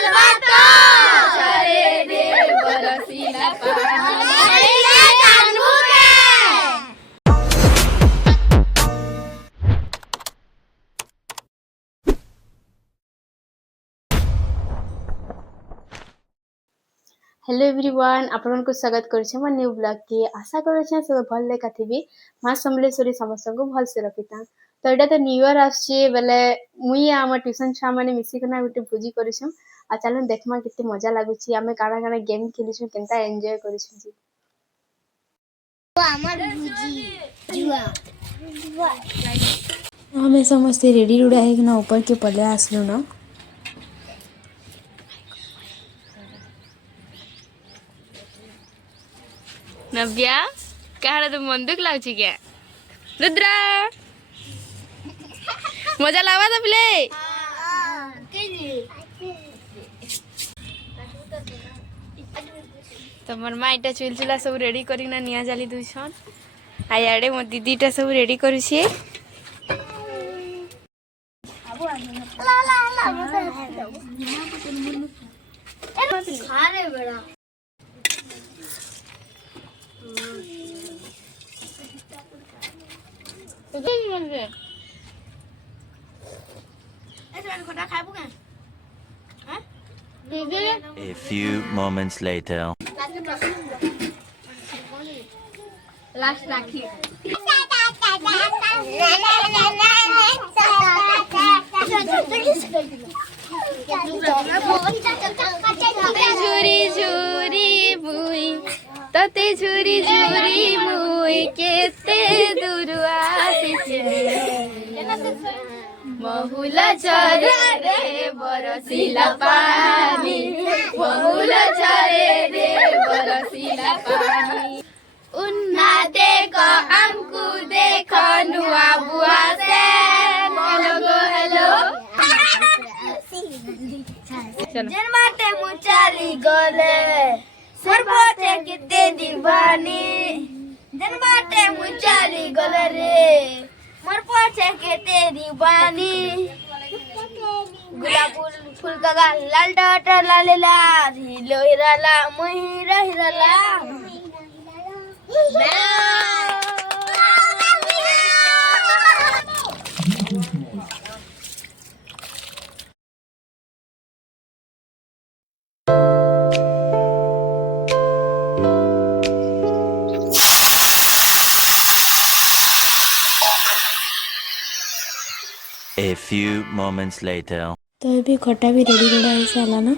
बोलबा तो चले रे बरसीला पानी ले जानू के। हेलो एवरीवन आपन को स्वागत करुछे मोर न्यू ब्लॉग के आशा करुछे सब भल लेखा थिबी मां समलेश्वरी समस्त को भल से रखिता। तो एटा तो न्यू ईयर आछे बेले मुई हम ट्यूशन छा माने मिसी कना गुटे भोजी करिसम आ चलन देखमा किते मजा लागुची हमें काना काना गेम खेलिसु केनता एन्जॉय करिसु जी। तो हमर भुजी जुआ हमें समस्ते रेडी रुड़ा है कि ना ऊपर के पले आसलो ना। नव्या कहारा तो मन दुख लागुची क्या रुद्रा मजा लावा था प्ले तमर माँ इटा चुल चुला सब रेडी करिना निया जाली दुछन आ याडे मो दीदीटा सब रेडी करूछी। खारे बड़ा A few moments later. Last राखी झुरी झुरी मुई तते झुरी झुरी मुई केते दूर आसीछे बहुला चरे रे बरसीला पानी बहुला चरे रे बरसीला पानी उन्ना देखो हमको देखो नुआ बुआ से हेलो जन्माटे मुचाली गले सर्वोटे किते दीवानी जन्माटे मुचाली गले रे मोर पोछे केते दीवानी गुलाब फूल का लाल डॉटर लालेला हिलो हिराला मुही रहिराला A few moments later. तो अभी खटा भी रेडी रेडा है साला ना।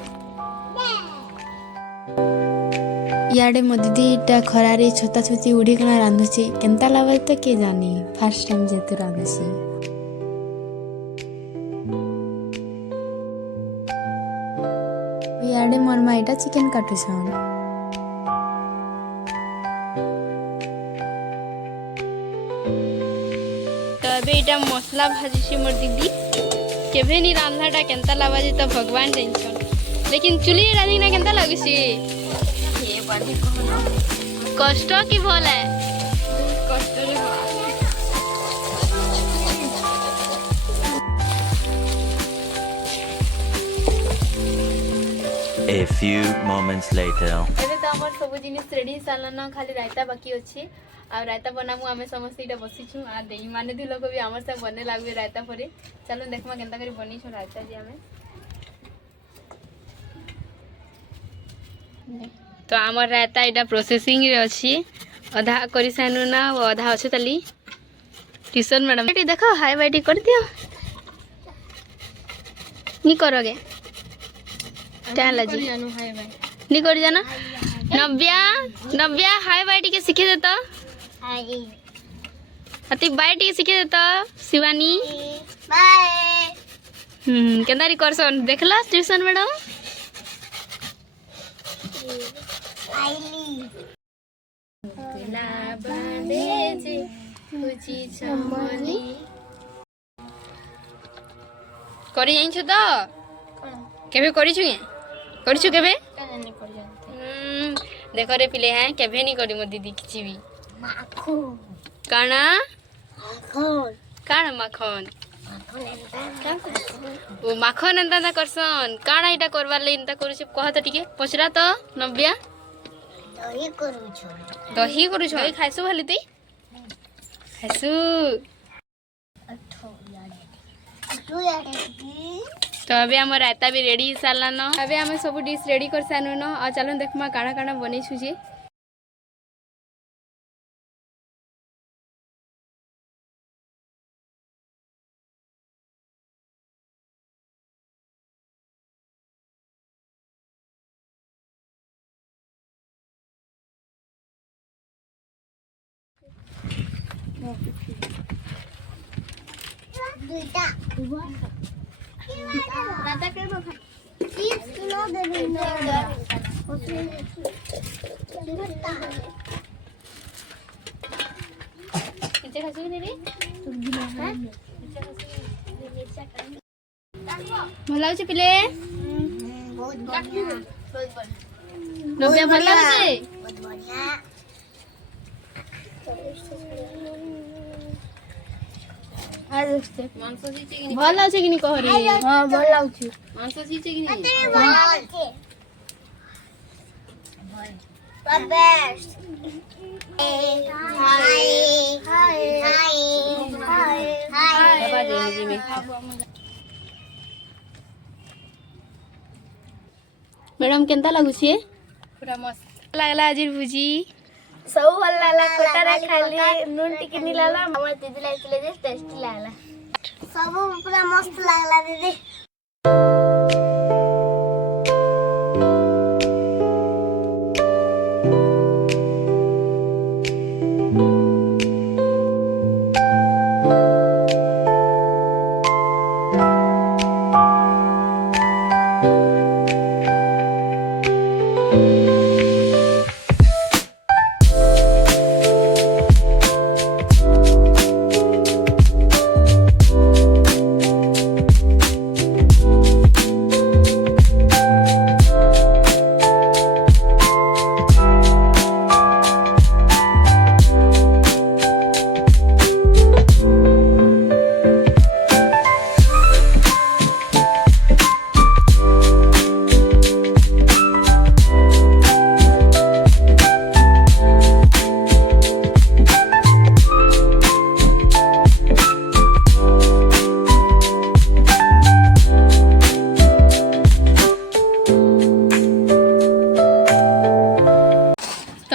याडे मो दीदी इटा खरारे छोटा छोटी उड़ी कना रांधुची केनता लागल तो के जानी फर्स्ट टाइम जेतु रांधुची। याडे मोर मा इटा चिकन काटुछन। तो अबे इटा मसला भाजी मोर दीदी केभे नी रांधाटा केनता लावाजी तो भगवान जानछन लेकिन चुली रांधी ना केनता लागुसी ये बानी कष्ट की भल है कष्ट रे A few moments later. एबे तो हमर सब जिनिस रेडी सालना खाली रायता बाकी अछि आ रायता बनामु हमें समस्त इटा बसिछु आ देई माने दिलो को भी हमर सब बने लागबे रायता परे चलो देखमा केनता करी बनी छ रायता जे हमें तो हमर रायता इटा प्रोसेसिंग रे अछि आधा करी सानु ना वो आधा अछि तली ट्यूशन मैडम बेटी देखो हाय बाइटी कर दियो नी करोगे चाला जी नी कर जाना नव्या नव्या हाय बाइटी के सिखे देता अति बाइटी के सिखे देता शिवानी बाय केंदारी करसन देखला ट्यूशन मैडम आईली लाबाने जे खुची छमनी करी जाइछ तो केबे करी छु करिछु केबे देखो रे पिले हैं केबे नहीं करी मो दीदी किछि भी माखन काना माखन काना माखन ओ माखन एंता करसन काଣା इटा करवार ले एंता करूछ कह त टिके पचरा त नव्या दही करूछ दही खाइसु भली ती खाइसु तो अबे हम रायता भी रेडी सारला न अबे हम सब डिश रेडी कर सानु न आ चलो देखमा काଣା काଣା बनै छु जे ଭଲ ଲାଗୁଛି ପିଲେ ନବ୍ୟା ଭଲ ଲାଗୁଛି ଭଲ ଲାଗୁଛି କି ନି କହରି ହଁ ଭଲ ଲାଗୁଛି ମାଂସ ସିଚେ କି ନି मैडम केंता लागुछे पूरा मस्त लागला आज भुजी सब भल लागला कोटारा खाली नून टिके नी लागला हमर दीदी लाइले जे टेस्टी लागला सब पूरा मस्त लागला दीदी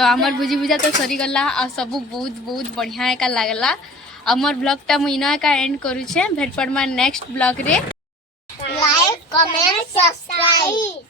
आमर भुजी भुजा तो सरी गला आ सब बहुत बहुत बढ़िया एका लागला आमर ब्लॉग टा मुइना का एंड करू छे भेट परमा नेक्स्ट ब्लॉग रे लाइक कमेंट सब्सक्राइब